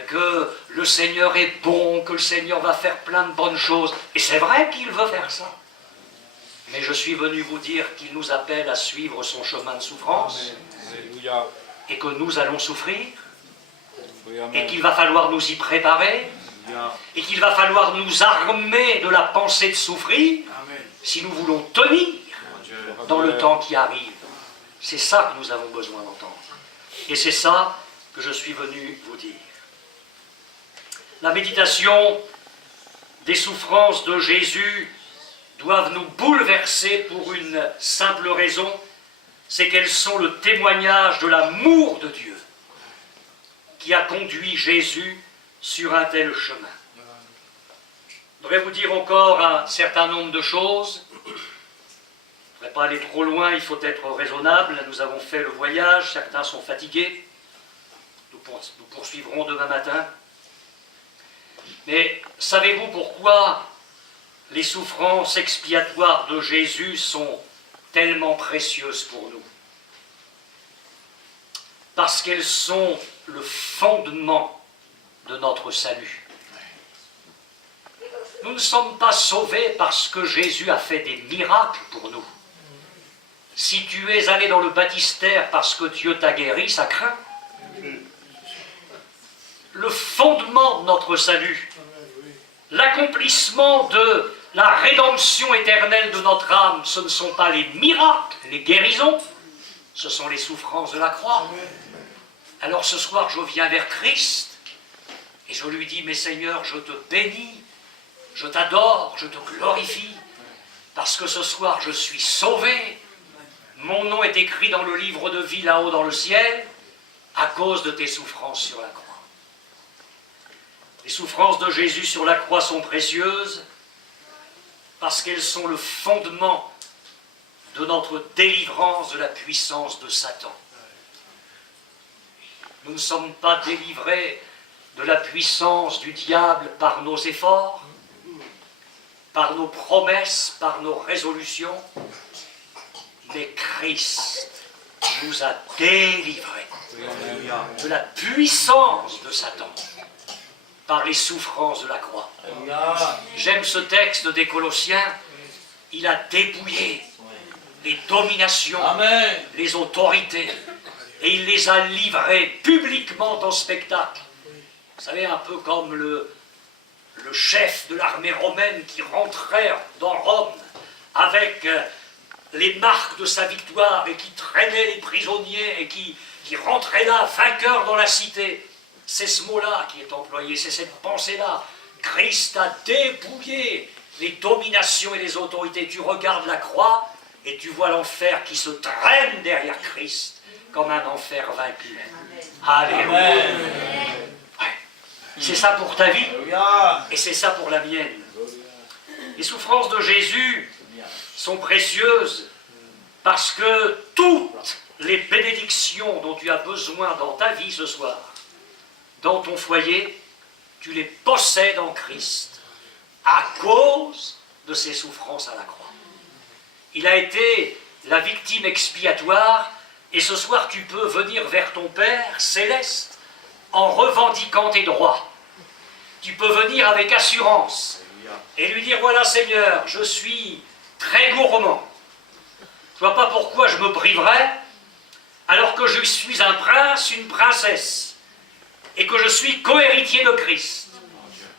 que le Seigneur est bon, que le Seigneur va faire plein de bonnes choses. Et c'est vrai qu'il veut faire ça. Mais je suis venu vous dire qu'il nous appelle à suivre son chemin de souffrance. Amen. Et que nous allons souffrir. Et qu'il va falloir nous y préparer. Et qu'il va falloir nous armer de la pensée de souffrir. Amen. Si nous voulons tenir dans le temps qui arrive. C'est ça que nous avons besoin d'entendre. Et c'est ça que je suis venu vous dire. La méditation des souffrances de Jésus doivent nous bouleverser pour une simple raison, c'est qu'elles sont le témoignage de l'amour de Dieu qui a conduit Jésus sur un tel chemin. Je voudrais vous dire encore un certain nombre de choses. Je ne voudrais pas aller trop loin, il faut être raisonnable. Nous avons fait le voyage, certains sont fatigués. Nous poursuivrons demain matin. Mais savez-vous pourquoi les souffrances expiatoires de Jésus sont tellement précieuses pour nous? Parce qu'elles sont le fondement de notre salut. Nous ne sommes pas sauvés parce que Jésus a fait des miracles pour nous. Si tu es allé dans le baptistère parce que Dieu t'a guéri, ça craint. Le fondement de notre salut, l'accomplissement de La rédemption éternelle de notre âme, ce ne sont pas les miracles, les guérisons, ce sont les souffrances de la croix. Alors ce soir, je viens vers Christ et je lui dis, mais Seigneur, je te bénis, je t'adore, je te glorifie, parce que ce soir, je suis sauvé. Mon nom est écrit dans le livre de vie là-haut dans le ciel, à cause de tes souffrances sur la croix. Les souffrances de Jésus sur la croix sont précieuses, parce qu'elles sont le fondement de notre délivrance de la puissance de Satan. Nous ne sommes pas délivrés de la puissance du diable par nos efforts, par nos promesses, par nos résolutions, mais Christ nous a délivrés de la puissance de Satan par les souffrances de la croix. J'aime ce texte des Colossiens. Il a dépouillé les dominations, les autorités, et il les a livrées publiquement en spectacle. Vous savez, un peu comme le chef de l'armée romaine qui rentrait dans Rome avec les marques de sa victoire et qui traînait les prisonniers et qui rentrait là, vainqueur dans la cité. C'est ce mot-là qui est employé, c'est cette pensée-là. Christ a dépouillé les dominations et les autorités. Tu regardes la croix et tu vois l'enfer qui se traîne derrière Christ comme un enfer vaincu. Alléluia. Ouais. C'est ça pour ta vie et c'est ça pour la mienne. Les souffrances de Jésus sont précieuses parce que toutes les bénédictions dont tu as besoin dans ta vie ce soir, dans ton foyer, tu les possèdes en Christ à cause de ses souffrances à la croix. Il a été la victime expiatoire et ce soir tu peux venir vers ton Père céleste en revendiquant tes droits. Tu peux venir avec assurance et lui dire, voilà Seigneur, je suis très gourmand. Je ne vois pas pourquoi je me priverais alors que je suis un prince, une princesse, et que je suis co-héritier de Christ.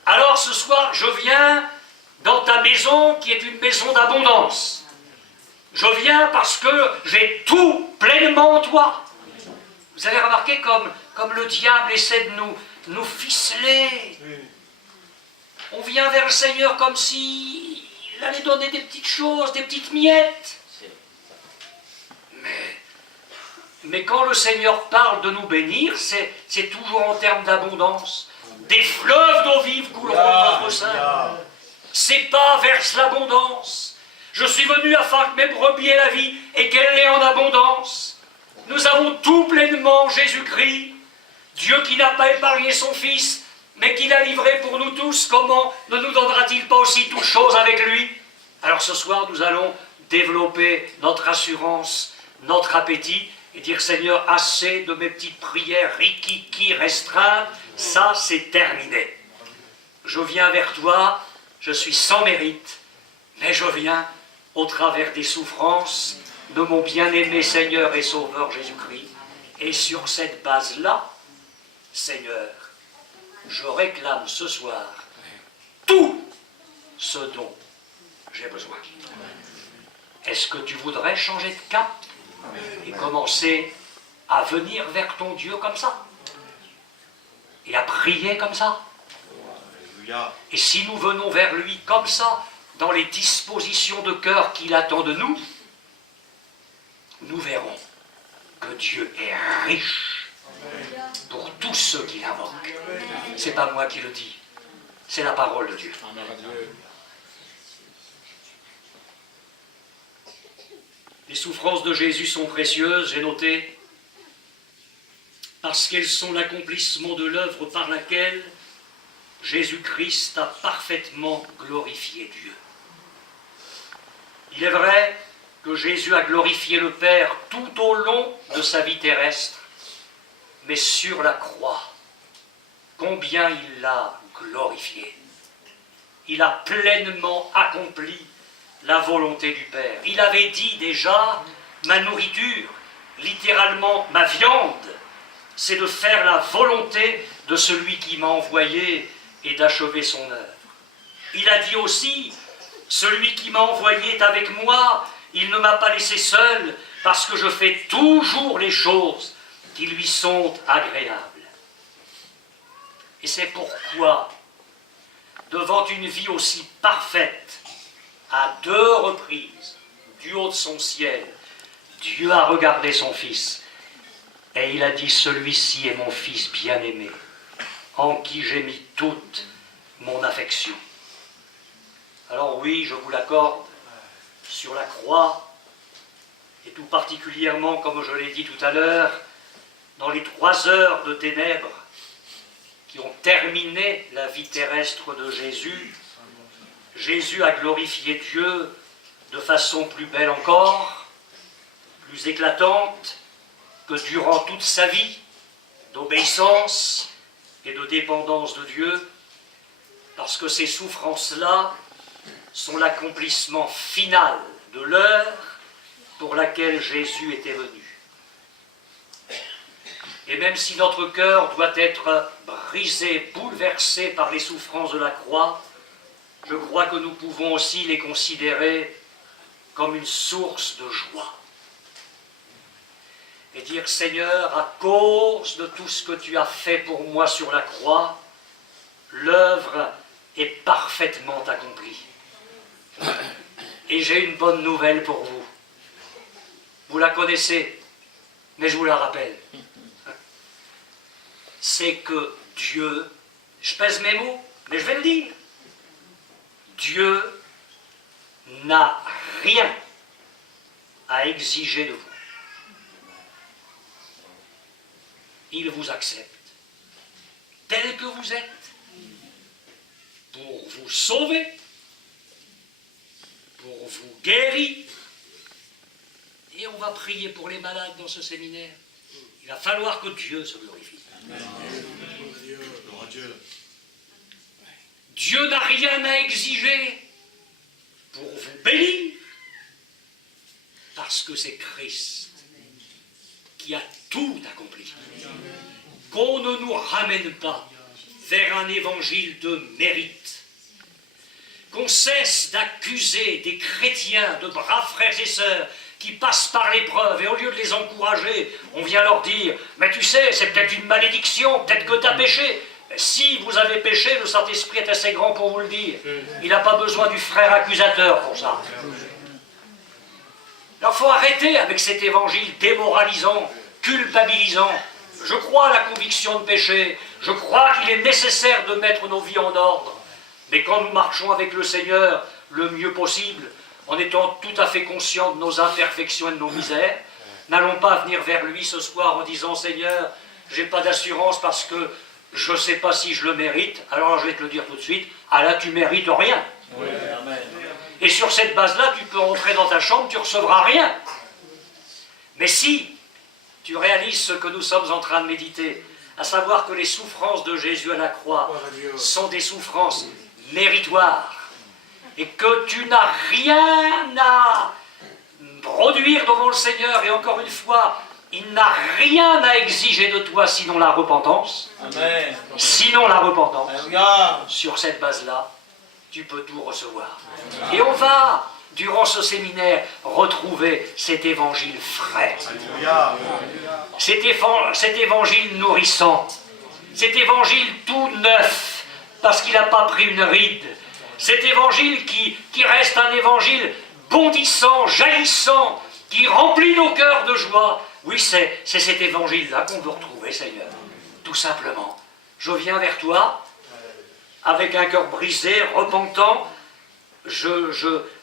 Alors ce soir, je viens dans ta maison qui est une maison d'abondance. Je viens parce que j'ai tout pleinement en toi. Vous avez remarqué comme le diable essaie de nous ficeler. On vient vers le Seigneur comme s'il allait donner des petites choses, des petites miettes. Mais quand le Seigneur parle de nous bénir, c'est toujours en termes d'abondance. Des fleuves d'eau vive couleront de votre sein. C'est pas verse l'abondance. Je suis venu afin que mes brebis aient la vie et qu'elle l'ait en abondance. Nous avons tout pleinement Jésus-Christ, Dieu qui n'a pas épargné son Fils, mais qui l'a livré pour nous tous. Comment ne nous donnera-t-il pas aussi toutes choses avec lui? Alors ce soir, nous allons développer notre assurance, notre appétit, et dire, Seigneur, assez de mes petites prières rikiki restreintes, ça c'est terminé. Je viens vers toi, je suis sans mérite, mais je viens au travers des souffrances de mon bien-aimé Seigneur et Sauveur Jésus-Christ. Et sur cette base-là, Seigneur, je réclame ce soir tout ce dont j'ai besoin. Est-ce que tu voudrais changer de cap et commencer à venir vers ton Dieu comme ça et à prier comme ça? Et si nous venons vers lui comme ça, dans les dispositions de cœur qu'il attend de nous, nous verrons que Dieu est riche pour tous ceux qui l'invoquent. C'est pas moi qui le dis, c'est la parole de Dieu. Les souffrances de Jésus sont précieuses, j'ai noté, parce qu'elles sont l'accomplissement de l'œuvre par laquelle Jésus-Christ a parfaitement glorifié Dieu. Il est vrai que Jésus a glorifié le Père tout au long de sa vie terrestre, mais sur la croix, combien il l'a glorifié. Il a pleinement accompli la volonté du Père. Il avait dit déjà, ma nourriture, littéralement ma viande, c'est de faire la volonté de celui qui m'a envoyé et d'achever son œuvre. Il a dit aussi, Celui qui m'a envoyé est avec moi, il ne m'a pas laissé seul, parce que je fais toujours les choses qui lui sont agréables. Et c'est pourquoi, devant une vie aussi parfaite, à 2 reprises, du haut de son ciel, Dieu a regardé son Fils, et il a dit, celui-ci est mon Fils bien-aimé, en qui j'ai mis toute mon affection. Alors oui, je vous l'accorde, sur la croix, et tout particulièrement, comme je l'ai dit tout à l'heure, dans les 3 heures de ténèbres qui ont terminé la vie terrestre de Jésus, Jésus a glorifié Dieu de façon plus belle encore, plus éclatante que durant toute sa vie d'obéissance et de dépendance de Dieu, parce que ces souffrances-là sont l'accomplissement final de l'heure pour laquelle Jésus était venu. Et même si notre cœur doit être brisé, bouleversé par les souffrances de la croix, je crois que nous pouvons aussi les considérer comme une source de joie. Et dire, Seigneur, à cause de tout ce que tu as fait pour moi sur la croix, l'œuvre est parfaitement accomplie. Et j'ai une bonne nouvelle pour vous. Vous la connaissez, mais je vous la rappelle. C'est que Dieu, je pèse mes mots, mais je vais le dire, Dieu n'a rien à exiger de vous. Il vous accepte tel que vous êtes pour vous sauver, pour vous guérir. Et on va prier pour les malades dans ce séminaire. Il va falloir que Dieu se glorifie. Dieu n'a rien à exiger pour vous bénir, parce que c'est Christ qui a tout accompli. Qu'on ne nous ramène pas vers un évangile de mérite, qu'on cesse d'accuser des chrétiens, de braves frères et sœurs, qui passent par l'épreuve, et au lieu de les encourager, on vient leur dire, mais tu sais, c'est peut-être une malédiction, peut-être que tu as péché. Si vous avez péché, le Saint-Esprit est assez grand pour vous le dire. Il n'a pas besoin du frère accusateur pour ça. Alors il faut arrêter avec cet évangile démoralisant, culpabilisant. Je crois à la conviction de péché, je crois qu'il est nécessaire de mettre nos vies en ordre. Mais quand nous marchons avec le Seigneur le mieux possible, en étant tout à fait conscients de nos imperfections et de nos misères, n'allons pas venir vers lui ce soir en disant « Seigneur, j'ai pas d'assurance parce que je ne sais pas si je le mérite, alors je vais te le dire tout de suite, ah là tu mérites rien. Oui, amen. Et sur cette base-là, tu peux rentrer dans ta chambre, tu ne recevras rien. Mais si tu réalises ce que nous sommes en train de méditer, à savoir que les souffrances de Jésus à la croix sont des souffrances méritoires, et que tu n'as rien à produire devant le Seigneur, et encore une fois, il n'a rien à exiger de toi sinon la repentance. Amen. Sinon la repentance. Amen. Sur cette base-là, tu peux tout recevoir. Amen. Et on va, durant ce séminaire, retrouver cet évangile frais. Cet évangile nourrissant. Cet évangile tout neuf, parce qu'il n'a pas pris une ride. Cet évangile qui reste un évangile bondissant, jaillissant, qui remplit nos cœurs de joie. Oui, c'est cet évangile-là qu'on veut retrouver, Seigneur. Tout simplement. Je viens vers toi, avec un cœur brisé, repentant.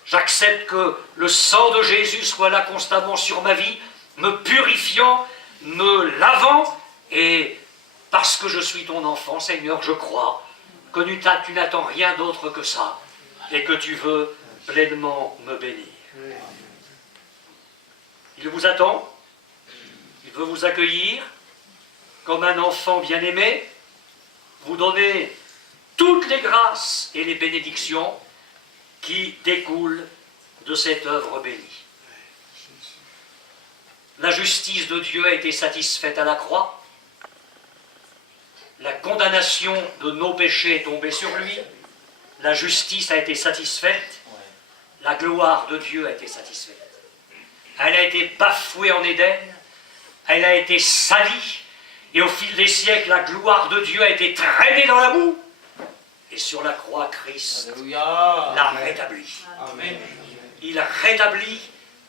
J'accepte que le sang de Jésus soit là constamment sur ma vie, me purifiant, me lavant, et parce que je suis ton enfant, Seigneur, je crois que tu n'attends rien d'autre que ça, et que tu veux pleinement me bénir. Il vous attend, il veut vous accueillir comme un enfant bien-aimé, vous donner toutes les grâces et les bénédictions qui découlent de cette œuvre bénie. La justice de Dieu a été satisfaite à la croix, la condamnation de nos péchés est tombée sur lui, la justice a été satisfaite, la gloire de Dieu a été satisfaite. Elle a été bafouée en Éden, elle a été salie, et au fil des siècles, la gloire de Dieu a été traînée dans la boue. Et sur la croix, Christ l'a rétablie. Amen. Il rétablit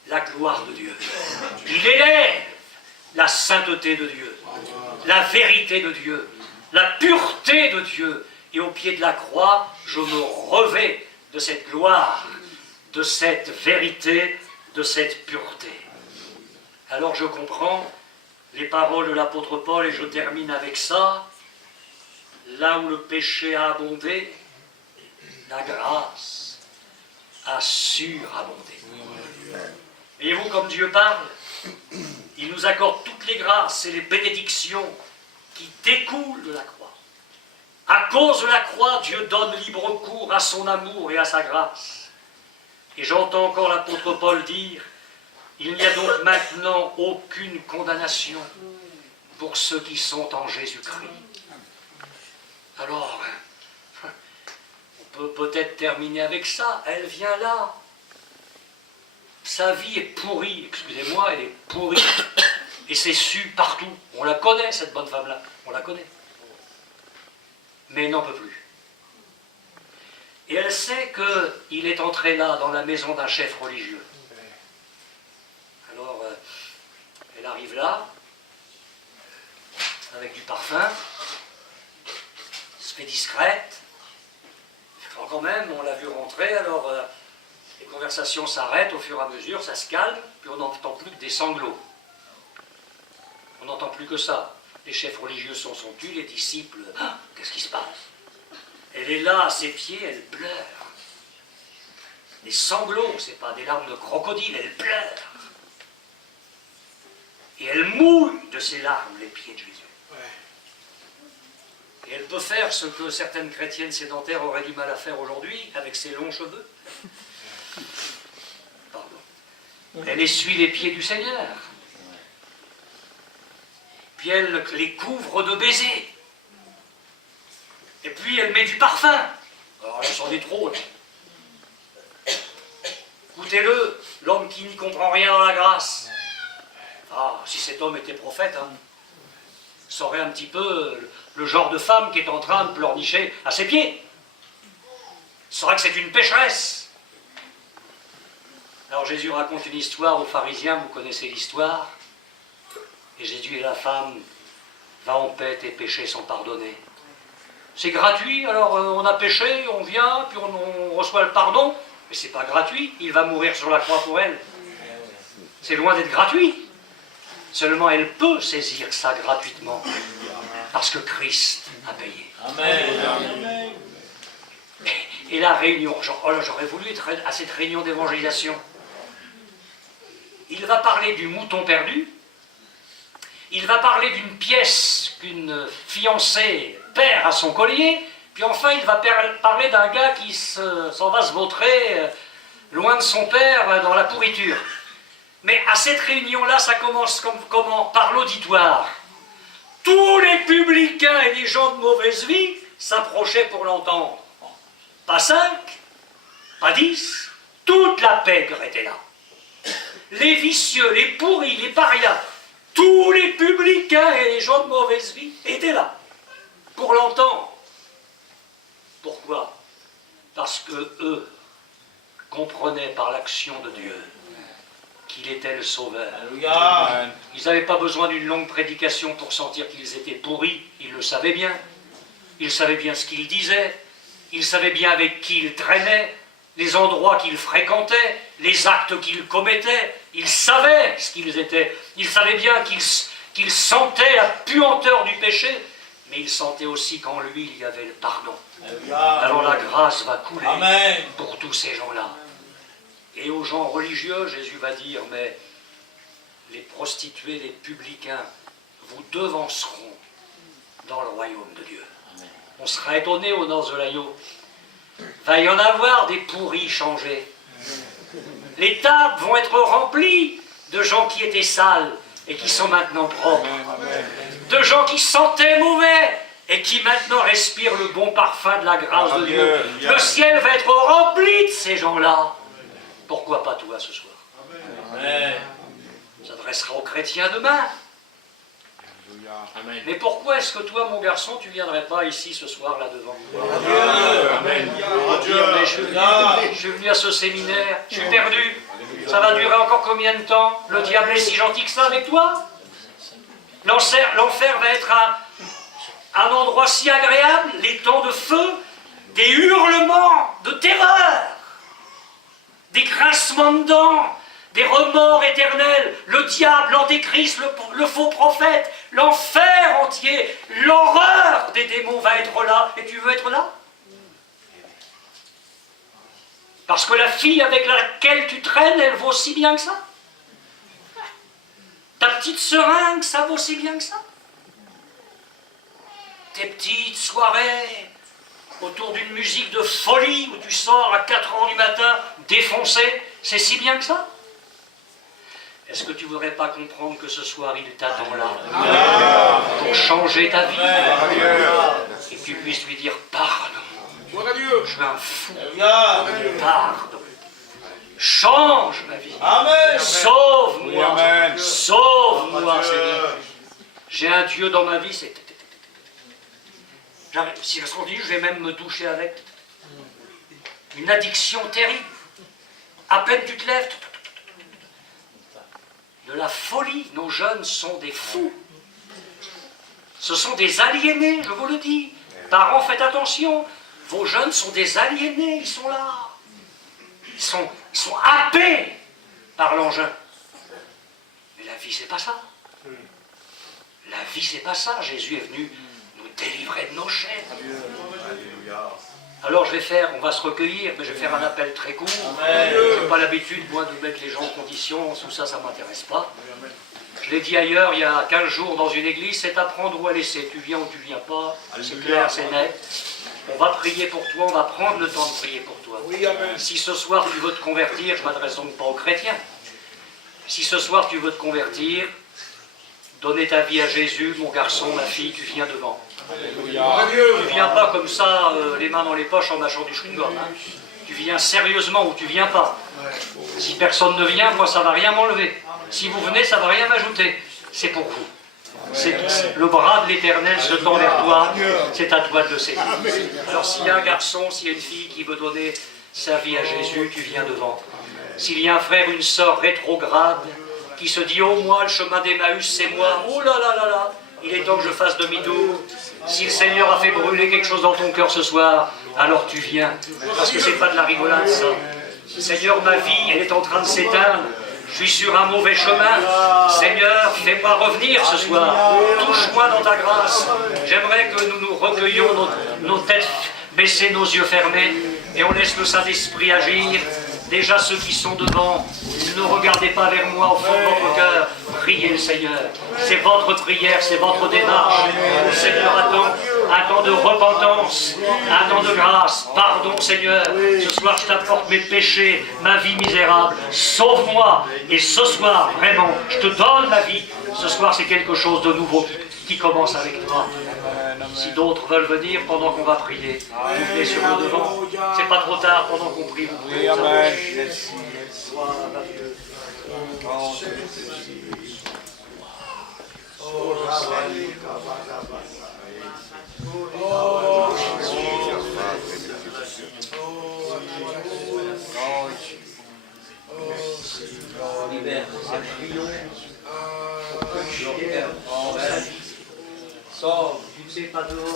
la gloire de Dieu. Il élève la sainteté de Dieu, la vérité de Dieu, la pureté de Dieu. Et au pied de la croix, je me revais de cette gloire, de cette vérité, de cette pureté. Alors je comprends les paroles de l'apôtre Paul, et je termine avec ça. Là où le péché a abondé, la grâce a surabondé. Voyez-vous comme Dieu parle? Il nous accorde toutes les grâces et les bénédictions qui découlent de la croix. À cause de la croix, Dieu donne libre cours à son amour et à sa grâce. Et j'entends encore l'apôtre Paul dire: il n'y a donc maintenant aucune condamnation pour ceux qui sont en Jésus-Christ. Alors, on peut peut-être terminer avec ça. Elle vient là. Sa vie est pourrie, excusez-moi, elle est pourrie. Et c'est su partout. On la connaît, cette bonne femme-là. On la connaît. Mais elle n'en peut plus. Et elle sait qu'il est entré là, dans la maison d'un chef religieux. Alors, elle arrive là, avec du parfum, se fait discrète. Quand même, on l'a vu rentrer, alors les conversations s'arrêtent au fur et à mesure, ça se calme, puis on n'entend plus que des sanglots. On n'entend plus que ça. Les chefs religieux sont tus, les disciples, ah, qu'est-ce qui se passe? Elle est là, à ses pieds, elle pleure. Des sanglots, c'est pas des larmes de crocodile, elle pleure. Et elle mouille de ses larmes les pieds de Jésus. Et elle peut faire ce que certaines chrétiennes sédentaires auraient du mal à faire aujourd'hui, avec ses longs cheveux. Pardon. Elle essuie les pieds du Seigneur. Puis elle les couvre de baisers. Et puis elle met du parfum. Alors là, c'en est trop. Écoutez-le, l'homme qui n'y comprend rien dans la grâce. Ah, si cet homme était prophète, hein, saurait un petit peu le genre de femme qui est en train de pleurnicher à ses pieds. Il saurait que c'est une pécheresse. Alors Jésus raconte une histoire aux pharisiens, vous connaissez l'histoire. Et Jésus et la femme, va en paix, tes péchés sont pardonnés. C'est gratuit, alors on a péché, on vient, puis on reçoit le pardon. Mais c'est pas gratuit, il va mourir sur la croix pour elle. C'est loin d'être gratuit. Seulement elle peut saisir ça gratuitement. Parce que Christ a payé. Amen. Et la réunion, j'aurais voulu être à cette réunion d'évangélisation. Il va parler du mouton perdu. Il va parler d'une pièce qu'une fiancée perd à son collier. Puis enfin, il va parler d'un gars qui s'en va se vautrer loin de son père dans la pourriture. Mais à cette réunion-là, ça commence comment? Par l'auditoire. Tous les publicains et les gens de mauvaise vie s'approchaient pour l'entendre. Pas 5, pas 10, toute la pègre était là. Les vicieux, les pourris, les parias, tous les publicains et les gens de mauvaise vie étaient là pour l'entendre. Pourquoi? Parce que eux comprenaient par l'action de Dieu qu'il était le Sauveur. Alléluia. Ils n'avaient pas besoin d'une longue prédication pour sentir qu'ils étaient pourris. Ils le savaient bien. Ils savaient bien ce qu'ils disaient. Ils savaient bien avec qui ils traînaient, les endroits qu'ils fréquentaient, les actes qu'ils commettaient. Ils savaient ce qu'ils étaient. Ils savaient bien qu'ils sentaient la puanteur du péché, mais ils sentaient aussi qu'en lui, il y avait le pardon. Alléluia. Alors la grâce va couler Amen. pour tous ces gens-là. Et aux gens religieux, Jésus va dire, mais les prostituées, les publicains, vous devanceront dans le royaume de Dieu. On sera étonné aux noces de l'agneau. Va y en avoir des pourris changés. Les tables vont être remplies de gens qui étaient sales et qui sont maintenant propres. De gens qui sentaient mauvais et qui maintenant respirent le bon parfum de la grâce de Dieu. Le ciel va être rempli de ces gens-là. Pourquoi pas toi ce soir? Amen. On s'adressera aux chrétiens demain. Amen. Mais pourquoi est-ce que toi, mon garçon, tu ne viendrais pas ici ce soir, là devant moi? Amen. Dire, mais je suis venu à ce séminaire, je suis perdu. Ça va durer encore combien de temps? Le diable est si gentil que ça avec toi? L'enfer va être un endroit si agréable, les temps de feu, des hurlements de terreur, des grincements de dents, des remords éternels, le diable, l'antéchrist, le faux prophète, l'enfer entier, l'horreur des démons va être là. Et tu veux être là? Parce que la fille avec laquelle tu traînes, elle vaut si bien que ça? Ta petite seringue, ça vaut si bien que ça? Tes petites soirées autour d'une musique de folie où tu sors à 4h du matin défoncé, c'est si bien que ça? Est-ce que tu ne voudrais pas comprendre que ce soir il t'attend là pour changer ta vie et que tu puisses lui dire pardon, je suis un fou, pardon, change ma vie, sauve-moi, sauve-moi Seigneur, j'ai un Dieu dans ma vie, c'est... Si je continue, je vais même me doucher avec. Une addiction terrible. À peine tu te lèves. De la folie. Nos jeunes sont des fous. Ce sont des aliénés, je vous le dis. Parents, faites attention. Vos jeunes sont des aliénés, ils sont là. Ils sont happés par l'engin. Mais la vie, c'est pas ça. La vie, c'est pas ça. Jésus est venu nous délivrer de nos chaînes. Alors on va se recueillir, mais je vais faire un appel très court. Je n'ai pas l'habitude, moi, de mettre les gens en condition, tout ça, ça ne m'intéresse pas. Je l'ai dit ailleurs, il y a 15 jours, dans une église, c'est à prendre ou à laisser. Tu viens ou tu ne viens pas, c'est clair, c'est net. On va prier pour toi, on va prendre le temps de prier pour toi. Si ce soir tu veux te convertir, je ne m'adresse donc pas aux chrétiens. Si ce soir tu veux te convertir, donner ta vie à Jésus, mon garçon, ma fille, tu viens devant. Tu ne viens pas comme ça, les mains dans les poches en mâchant du chewing-gum. Hein. Tu viens sérieusement ou tu ne viens pas. Si personne ne vient, moi ça ne va rien m'enlever. Si vous venez, ça ne va rien m'ajouter. C'est pour vous. Le bras de l'Éternel se tend vers toi, c'est à toi de le saisir. Alors s'il y a un garçon, s'il y a une fille qui veut donner sa vie à Jésus, tu viens devant. S'il y a un frère, une sœur rétrograde, qui se dit « Oh, moi, le chemin d'Emmaüs, c'est moi. Oh là là là là, il est temps que je fasse demi-tour. » Si le Seigneur a fait brûler quelque chose dans ton cœur ce soir, alors tu viens. Parce que c'est pas de la rigolade, ça. Seigneur, ma vie, elle est en train de s'éteindre. Je suis sur un mauvais chemin. Seigneur, fais-moi revenir ce soir. Touche-moi dans ta grâce. J'aimerais que nous nous recueillions nos têtes baissées, nos yeux fermés, et on laisse le Saint-Esprit agir. Déjà ceux qui sont devant, ne regardez pas vers moi au fond de votre cœur, priez le Seigneur. C'est votre prière, c'est votre démarche. Le Seigneur attend un temps de repentance, un temps de grâce. Pardon Seigneur, ce soir je t'apporte mes péchés, ma vie misérable. Sauve-moi. Et ce soir, vraiment, je te donne ma vie. Ce soir c'est quelque chose de nouveau qui commence avec toi. Si d'autres veulent venir pendant qu'on va prier, vous venez sur le devant. C'est pas trop tard pendant qu'on prie. Vous pouvez vous approcher. Libère cette prière. Sauve, tu ne sais pas dehors.